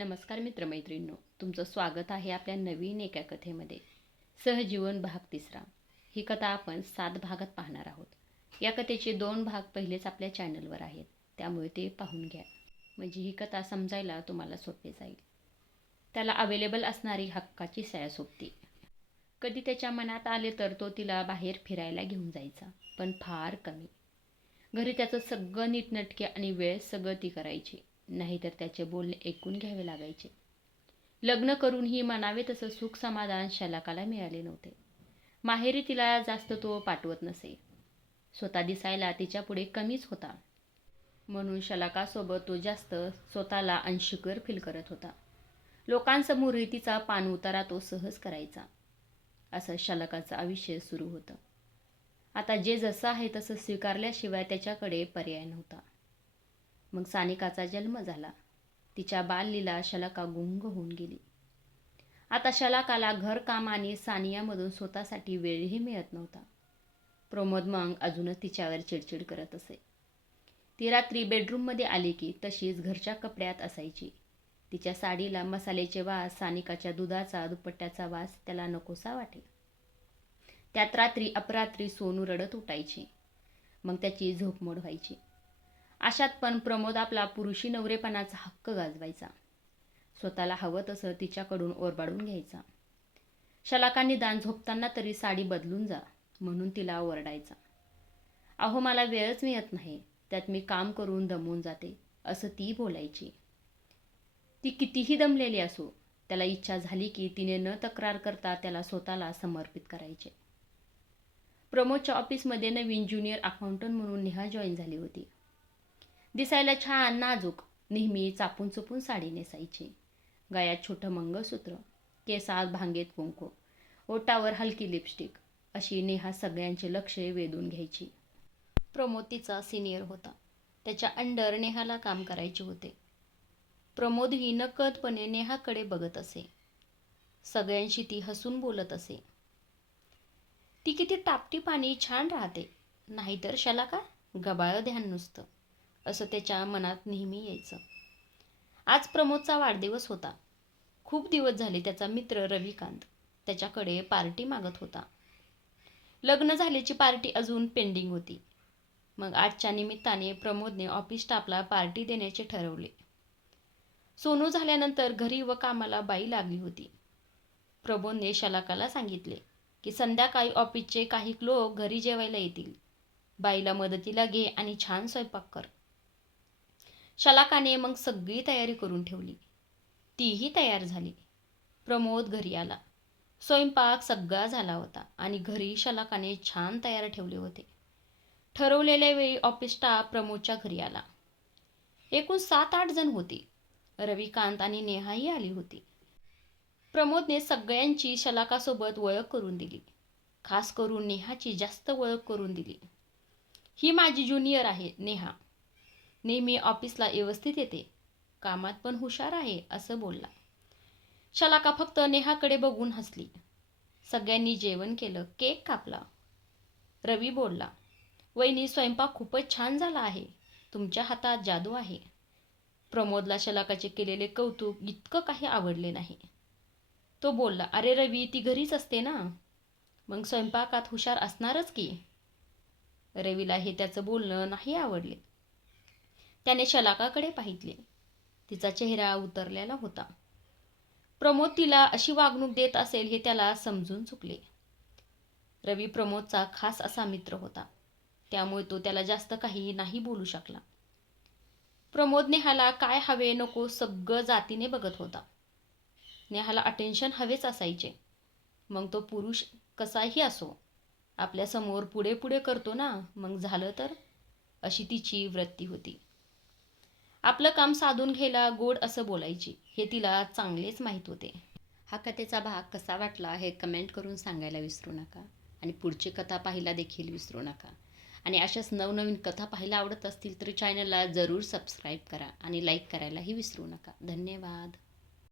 नमस्कार मित्रमैत्रिणींनो तुमचं स्वागत आहे आपल्या नवीन एका कथेमध्ये. सहजीवन भाग तिसरा. ही कथा आपण सात भागात पाहणार आहोत. या कथेचे दोन भाग पहिलेच आपल्या चॅनलवर आहेत. त्यामुळे ते पाहून घ्या. म्हणजे ही कथा समजायला तुम्हाला सोपे जाईल. त्याला अवेलेबल असणारी हक्काची सया सोपती. कधी त्याच्या मनात आले तर तो तिला बाहेर फिरायला घेऊन जायचा पण फार कमी. घरी त्याचं सगळं नीटनटके आणि वेळ सगळं ती करायची. नाहीतर त्याचे बोलणे ऐकून घ्यावे लागायचे. लग्न करूनही म्हणावे तसं सुख समाधान शलाकाला मिळाले नव्हते. माहेरी तिला जास्त तो पाठवत नसे. स्वतः दिसायला तिच्यापुढे कमीच होता. म्हणून शलाकासोबत तो जास्त स्वतःला अंशुकर फील करत होता. लोकांसमोरही तिचा पानउतारा तो सहज करायचा. असं शलाकाचं आयुष्य सुरू होतं. आता जे जसं आहे तसं स्वीकारल्याशिवाय त्याच्याकडे पर्याय नव्हता. मग सानिकाचा जन्म झाला. तिच्या बाललीला शलाका गुंग होऊन गेली. आता शलाकाला घरकाम आणि सानियामधून स्वतःसाठी वेळही मिळत नव्हता. प्रमोद मग अजूनच तिच्यावर चिडचिड करत असे. ती रात्री बेडरूममध्ये आली की तशीच घरच्या कपड्यात असायची. तिच्या साडीला मसाल्याचे वास सानिकाच्या दुधाचा दुपट्ट्याचा वास त्याला नकोसा वाटे. त्यात रात्री अपरात्री सोनू रडत उठायची. मग त्याची झोपमोड व्हायची. अशात पण प्रमोद आपला पुरुषी नवरेपणाचा हक्क गाजवायचा. स्वतःला हवं तसं तिच्याकडून ओरबाडून घ्यायचा. शलाका निदान झोपताना तरी साडी बदलून जा म्हणून तिला ओरडायचा. अहो मला वेळच मिळत नाही त्यात मी काम करून दमून जाते असं ती बोलायची. ती कितीही दमलेली असो त्याला इच्छा झाली की तिने न तक्रार करता त्याला स्वतःला समर्पित करायचे. प्रमोदच्या ऑफिसमध्ये नवीन ज्युनियर अकाउंटंट म्हणून नेहा जॉईन झाली होती. दिसायला छान नाजूक नेहमी चापून चुपून साडी नेसायची. गळ्यात छोटं मंगळसूत्र केसात भांगेत कुंकू ओटावर हलकी लिपस्टिक अशी नेहा सगळ्यांचे लक्ष वेधून घ्यायची. प्रमोद तिचा सिनियर होता. त्याच्या अंडर नेहाला काम करायचे होते. प्रमोद ही नकदपणे नेहाकडे बघत असे. सगळ्यांशी ती हसून बोलत असे. ती किती टापटीप आणि छान राहते. नाहीतर शाला का गबाळ ध्यान नुसतं. असं त्याच्या मनात नेहमी यायचं. आज प्रमोदचा वाढदिवस होता. खूप दिवस झाले त्याचा मित्र रविकांत त्याच्याकडे पार्टी मागत होता. लग्न झाल्याची पार्टी अजून पेंडिंग होती. मग आजच्या निमित्ताने प्रमोदने ऑफिस स्टाफला पार्टी देण्याचे ठरवले. सोनू झाल्यानंतर घरी व कामाला बाई लागली होती. प्रमोदने शलाकाला सांगितले की संध्याकाळी ऑफिसचे काही लोक घरी जेवायला येतील. बाईला मदतीला घे आणि छान स्वयंपाक कर. शलाकाने मग सगळी तयारी करून ठेवली. तीही तयार झाली. प्रमोद घरी आला. स्वयंपाक सगळा झाला होता आणि घरी शलाकाने छान तयार ठेवले होते. ठरवलेल्या वेळी ऑफिस स्टाफ प्रमोदच्या घरी आला. एकूण सात आठ जण होती. रविकांत आणि नेहाही आली होती. प्रमोदने सगळ्यांची शलाकासोबत ओळख करून दिली. खास करून नेहाची जास्त ओळख करून दिली. ही माझी ज्युनियर आहे नेहा. नेहमी ऑफिसला व्यवस्थित येते. कामात पण हुशार आहे असं बोलला. शलाका फक्त नेहाकडे बघून हसली. सगळ्यांनी जेवण केलं केक कापला. रवी बोलला वहिनी स्वयंपाक खूपच छान झाला आहे. तुमच्या हातात जादू आहे. प्रमोदला शलाकाचे केलेले कौतुक इतकं काही आवडले नाही. तो बोलला अरे रवी ती घरीच असते ना? मग स्वयंपाकात हुशार असणारच की? रवीला हे त्याचं बोलणं नाही आवडले. त्याने शलाकाकडे पाहितले तिचा चेहरा उतरलेला होता. प्रमोद तिला अशी वागणूक देत असेल हे त्याला समजून चुकले. रवी प्रमोदचा खास असा मित्र होता. त्यामुळे तो त्याला जास्त काही नाही बोलू शकला. प्रमोद नेहाला काय हवे नको सगळं जातीने बघत होता. नेहाला अटेन्शन हवेच असायचे. मग तो पुरुष कसाही असो आपल्यासमोर पुढे पुढे करतो ना मग झालं तर? अशी तिची वृत्ती होती. आपलं काम साधून घ्यायला गोड असं बोलायची हे तिला चांगलेच माहीत होते. हा कथेचा भाग कसा वाटला हे कमेंट करून सांगायला विसरू नका आणि पुढची कथा पाहायला देखील विसरू नका. आणि अशाच नवनवीन कथा पाहायला आवडत असतील तर चॅनलला जरूर सबस्क्राईब करा आणि लाईक करायलाही विसरू नका. धन्यवाद.